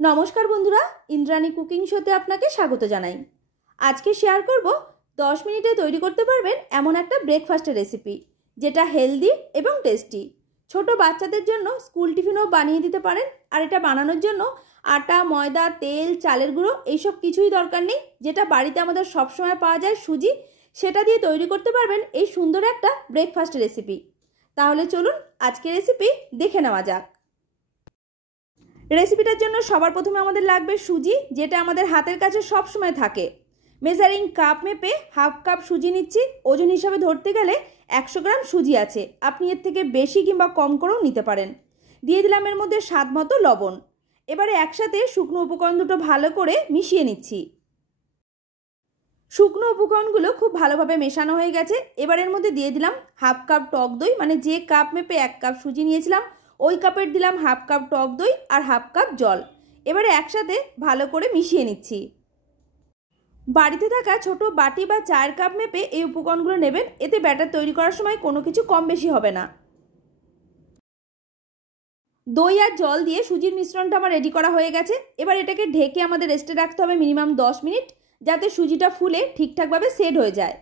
नमस्कार बंधुरा इंद्राणी कुकिंग शोते आपनाके स्वागत जानाई। आज के शेयर करब 10 मिनिटे तैरी करते पारबेन एमन एकटा ब्रेकफास्टेर रेसिपि जेटा हेल्दी एबं टेस्टी। छोटो बाच्चादेर जन्य स्कूल टिफिनও बानिয়ে দিতে পারেন। আর এটা বানানোর জন্য आटा ময়দা তেল চালের গুঁড়ো এইসব কিছুই দরকার নেই। যেটা বাড়িতে আমাদের সব সময় পাওয়া যায় সুজি, সেটা দিয়ে তৈরি করতে পারবেন এই সুন্দর একটা ব্রেকফাস্ট রেসিপি। তাহলে চলুন আজকের রেসিপি দেখে নেওয়া যাক। রেসিপিটার জন্য সবার প্রথমে আমাদের লাগবে সুজি, যেটা আমাদের হাতের কাছে সব সময় থাকে। মেজারিং কাপ মেপে হাফ কাপ সুজি নিচ্ছি। ওজন হিসাবে ধরতে গেলে 100 গ্রাম সুজি আছে। আপনি এর থেকে বেশি কিংবা কম করেও নিতে পারেন। দিয়ে দিলাম এর মধ্যে স্বাদ মতো লবণ। এবারে একসাথে শুকনো উপকরণ দুটো ভালো করে মিশিয়ে নিচ্ছি। শুকনো উপকরণগুলো খুব ভালোভাবে মেশানো হয়ে গেছে। এবার এর মধ্যে দিয়ে দিলাম হাফ কাপ টক দই, মানে যে কাপ মেপে 1 কাপ সুজি নিয়েছিলাম ওই কাপের দিলাম হাফ কাপ টক দই আর হাফ কাপ জল। এবারে একসাথে ভালো করে মিশিয়ে নিচ্ছি। বাড়িতে থাকা ছোট বাটি বা 4 কাপ মেপে এই উপকরণগুলো নেবেন। এতে ব্যাটার তৈরি করার সময় কোনো কিছু কম বেশি হবে না। দই আর জল দিয়ে সুজির মিশ্রণটা আমার রেডি করা হয়ে গেছে। এবার এটাকে ঢেকে আমাদের রেস্টে রাখতে হবে মিনিমাম 10 মিনিট, যাতে সুজিটা ফুলে ঠিকঠাকভাবে সেট হয়ে যায়।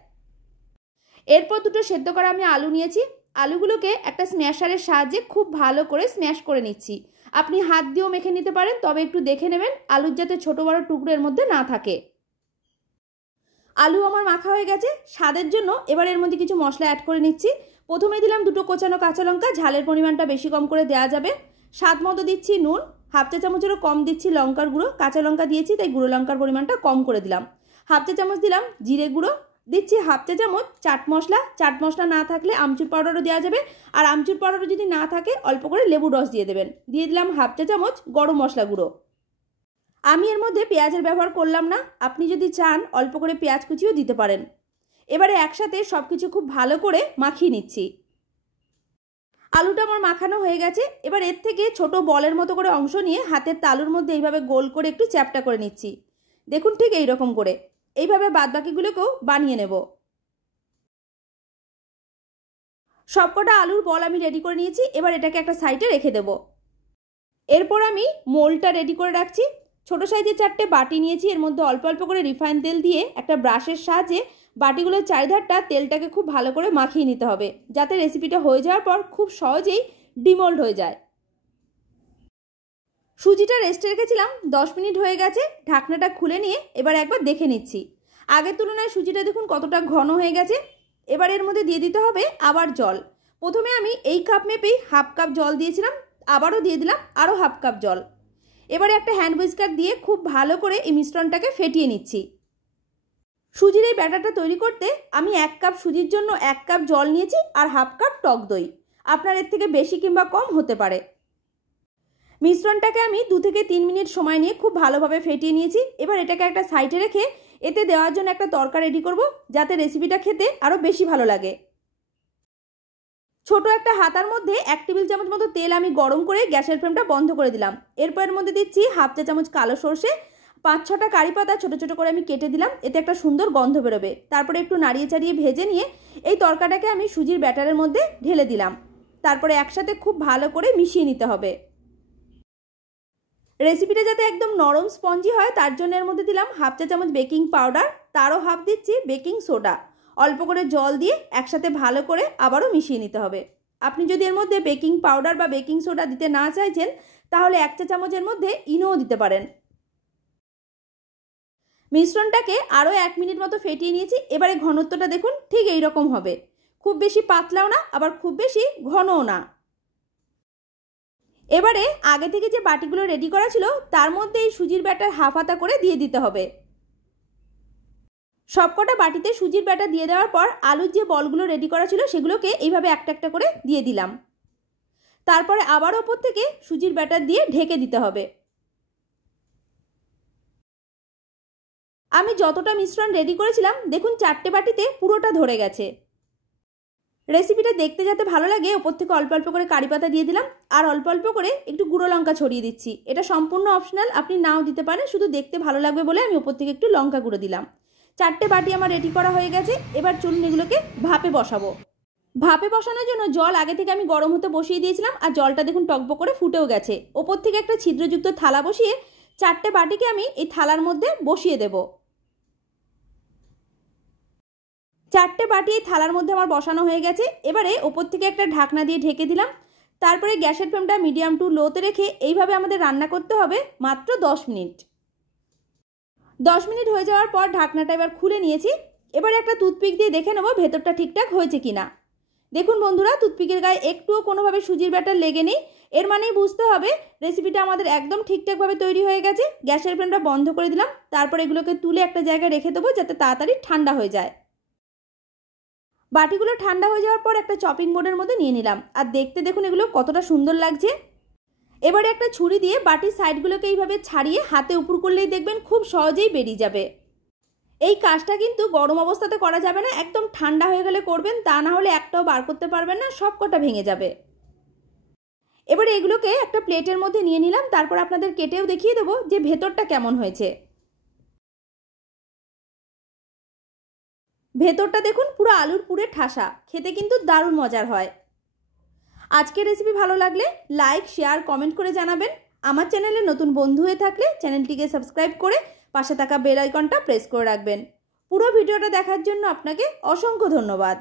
এরপর দুটো সেদ্ধ করা আমি আলু নিয়েছি। আলুগুলোকে একটা স্ম্যাশারের সাহায্যে খুব ভালো করে স্ম্যাশ করে নিচ্ছি। আপনি হাত দিয়েও মেখে নিতে পারেন, তবে একটু দেখে নেবেন আলুর যাতে ছোট বড় টুকরো এর মধ্যে না থাকে। আলু আমার মাখা হয়ে গেছে। স্বাদের জন্য এবার এর মধ্যে কিছু মশলা অ্যাড করে নিচ্ছি। প্রথমে দিলাম দুটো কোচানো কাঁচা লঙ্কা, ঝালের পরিমাণটা বেশি কম করে দেওয়া যাবে। স্বাদ মতো দিচ্ছি নুন, হাফ চা চামচেরও কম দিচ্ছি লঙ্কার গুঁড়ো। কাঁচা লঙ্কা দিয়েছি তাই গুঁড়ো লঙ্কার পরিমাণটা কম করে দিলাম। হাফ চা চামচ দিলাম জিরে গুঁড়ো, দিচ্ছি হাফ চা চামচ চাট মশলা। চাট মশলা না থাকলে আমচুর পাউডারও দেওয়া যাবে, আর আমচুর পাউডারও যদি না থাকে অল্প করে লেবুর রস দিয়ে দেবেন। দিয়ে দিলাম হাফ চা চামচ গরম মশলা গুঁড়ো। আমি এর মধ্যে পেঁয়াজের ব্যবহার করলাম না, আপনি যদি চান অল্প করে পেঁয়াজ কুচিও দিতে পারেন। এবারে একসাথে সব কিছু খুব ভালো করে মাখিয়ে নিচ্ছি। আলুটা আমার মাখানো হয়ে গেছে। এবার এর থেকে ছোট বলের মতো করে অংশ নিয়ে হাতের তালুর মধ্যে এইভাবে গোল করে একটু চ্যাপটা করে নিচ্ছি। দেখুন ঠিক এইরকম করে। এইভাবে বাদবাকিগুলোকেও বানিয়ে নেব। সবকটা আলুর বল আমি রেডি করে নিয়েছি। এবার এটাকে একটা সাইডে রেখে দেব। এরপর আমি মোলটা রেডি করে রাখছি। ছোট সাইজের 4টে বাটি নিয়েছি। এর মধ্যে অল্প অল্প করে রিফাইন তেল দিয়ে একটা ব্রাশের সাহায্যে বাটিগুলোর চারিধারটা তেলটাকে খুব ভালো করে মাখিয়ে নিতে হবে, যাতে রেসিপিটা হয়ে যাওয়ার পর খুব সহজেই ডিমোল্ড হয়ে যায়। সুজিটা রেস্টে রেখেছিলাম, 10 মিনিট হয়ে গেছে। ঢাকনাটা খুলে নিয়ে এবার একবার দেখে নিচ্ছি। আগের তুলনায় সুজিটা দেখুন কতটা ঘন হয়ে গেছে। এবার এর মধ্যে দিয়ে দিতে হবে আবার জল। প্রথমে আমি এই কাপ মেপেই হাফ কাপ জল দিয়েছিলাম, আবারও দিয়ে দিলাম আরও হাফ কাপ জল। এবারে একটা হ্যান্ড হুইস্কার দিয়ে খুব ভালো করে এই মিশ্রণটাকে ফেটিয়ে নিচ্ছি। সুজির এই ব্যাটারটা তৈরি করতে আমি 1 কাপ সুজির জন্য 1 কাপ জল নিয়েছি আর হাফ কাপ টক দই। আপনার এর থেকে বেশি কিংবা কম হতে পারে। মিশ্রণটাকে আমি 2 থেকে 3 মিনিট সময় নিয়ে খুব ভালোভাবে ফেটিয়ে নিয়েছি। এবার এটাকে একটা সাইডে রেখে এতে দেওয়ার জন্য একটা তরকা রেডি করব, যাতে রেসিপিটা খেতে আরও বেশি ভালো লাগে। ছোট একটা হাতার মধ্যে 1 টেবিল চামচ মতো তেল আমি গরম করে গ্যাসের ফ্লেমটা বন্ধ করে দিলাম। এরপর এর মধ্যে দিচ্ছি হাফ চা চামচ কালো সর্ষে, 5-6টা কারি পাতা ছোট ছোট করে আমি কেটে দিলাম। এতে একটা সুন্দর গন্ধ বেরোবে। তারপরে একটু নাড়িয়ে চাড়িয়ে ভেজে নিয়ে এই তরকাটাকে আমি সুজির ব্যাটারের মধ্যে ঢেলে দিলাম। তারপরে একসাথে খুব ভালো করে মিশিয়ে নিতে হবে। রেসিপিটা যাতে একদম নরম স্পঞ্জি হয় তার জন্য এর মধ্যে দিলাম হাফ চা চামচ বেকিং পাউডার, তারও হাফ দিচ্ছি বেকিং সোডা। অল্প করে জল দিয়ে একসাথে ভালো করে আবারও মিশিয়ে নিতে হবে। আপনি যদি এর মধ্যে বেকিং পাউডার বা বেকিং সোডা দিতে না চাইছেন তাহলে 1 চা চামচের মধ্যে ইনোও দিতে পারেন। মিশ্রণটাকে আরও 1 মিনিট মতো ফেটিয়ে নিয়েছি। এবারে ঘনত্বটা দেখুন ঠিক এই রকম হবে। খুব বেশি পাতলাও না, আবার খুব বেশি ঘনও না। এবারে আগে থেকে যে বাটিগুলো রেডি করা ছিল তার মধ্যে এই সুজির ব্যাটার হাফ হাতা করে দিয়ে দিতে হবে। সবকটা বাটিতে সুজির ব্যাটার দিয়ে দেওয়ার পর আলুর যে বলগুলো রেডি করা ছিল সেগুলোকে এইভাবে একটা একটা করে দিয়ে দিলাম। তারপরে আবার ওপর থেকে সুজির ব্যাটার দিয়ে ঢেকে দিতে হবে। আমি যতটা মিশ্রণ রেডি করেছিলাম দেখুন 4টে বাটিতে পুরোটা ধরে গেছে। রেসিপিটা দেখতে যাতে ভালো লাগে ওপর থেকে অল্প অল্প করে কারি পাতা দিয়ে দিলাম, আর অল্প অল্প করে একটু গুঁড়ো লঙ্কা ছড়িয়ে দিচ্ছি। এটা সম্পূর্ণ অপশনাল, আপনি নাও দিতে পারেন, শুধু দেখতে ভালো লাগবে বলে আমি ওপর থেকে একটু লঙ্কা গুঁড়ো দিলাম। 4টে বাটি আমার রেডি করা হয়ে গেছে। এবার চলুন এগুলোকে ভাপে বসাবো। ভাপে বসানোর জন্য জল আগে থেকে আমি গরম হতে বসিয়ে দিয়েছিলাম, আর জলটা দেখুন টকবক করে ফুটেও গেছে। ওপর থেকে একটা ছিদ্রযুক্ত থালা বসিয়ে 4টে বাটিকে আমি এই থালার মধ্যে বসিয়ে দেব। 4টে বাটি এই থালার মধ্যে আমার বসানো হয়ে গেছে। এবারে ওপর থেকে একটা ঢাকনা দিয়ে ঢেকে দিলাম। তারপরে গ্যাসের ফ্লেমটা মিডিয়াম টু লোতে রেখে এইভাবে আমাদের রান্না করতে হবে মাত্র 10 মিনিট। 10 মিনিট হয়ে যাওয়ার পর ঢাকনাটা এবার খুলে নিয়েছি। এবারে একটা টুথপিক দিয়ে দেখে নেব ভেতরটা ঠিকঠাক হয়েছে কিনা। দেখুন বন্ধুরা, টুথপিকের গায়ে একটুও কোনোভাবে সুজির ব্যাটার লেগে নেই। এর মানেই বুঝতে হবে রেসিপিটা আমাদের একদম ঠিকঠাকভাবে তৈরি হয়ে গেছে। গ্যাসের ফ্লেমটা বন্ধ করে দিলাম। তারপর এগুলোকে তুলে একটা জায়গায় রেখে দেবো যাতে তাড়াতাড়ি ঠান্ডা হয়ে যায়। বাটিগুলো ঠান্ডা হয়ে যাওয়ার পর একটা চপিং বোর্ডের মধ্যে নিয়ে নিলাম। আর দেখতে দেখুন এগুলো কতটা সুন্দর লাগছে। এবারে একটা ছুরি দিয়ে বাটির সাইডগুলোকে এইভাবে ছাড়িয়ে হাতে উপর করলেই দেখবেন খুব সহজেই বেরিয়ে যাবে। এই কাজটা কিন্তু গরম অবস্থাতে করা যাবে না, একদম ঠান্ডা হয়ে গেলে করবেন, তা না হলে একটাও বার করতে পারবেন না, সব কটা ভেঙে যাবে। এবারে এগুলোকে একটা প্লেটের মধ্যে নিয়ে নিলাম। তারপর আপনাদের কেটেও দেখিয়ে দেবো যে ভেতরটা কেমন হয়েছে। ভেতরটা দেখুন পুরো আলুর পুরে ঠাসা, খেতে কিন্তু দারুণ মজার হয়। আজকের রেসিপি ভালো লাগলে লাইক, শেয়ার, কমেন্ট করে জানাবেন। আমার চ্যানেলে নতুন বন্ধু হয়ে থাকলে চ্যানেলটিকে সাবস্ক্রাইব করে পাশে থাকা বেল আইকনটা প্রেস করে রাখবেন। পুরো ভিডিওটা দেখার জন্য আপনাকে অসংখ্য ধন্যবাদ।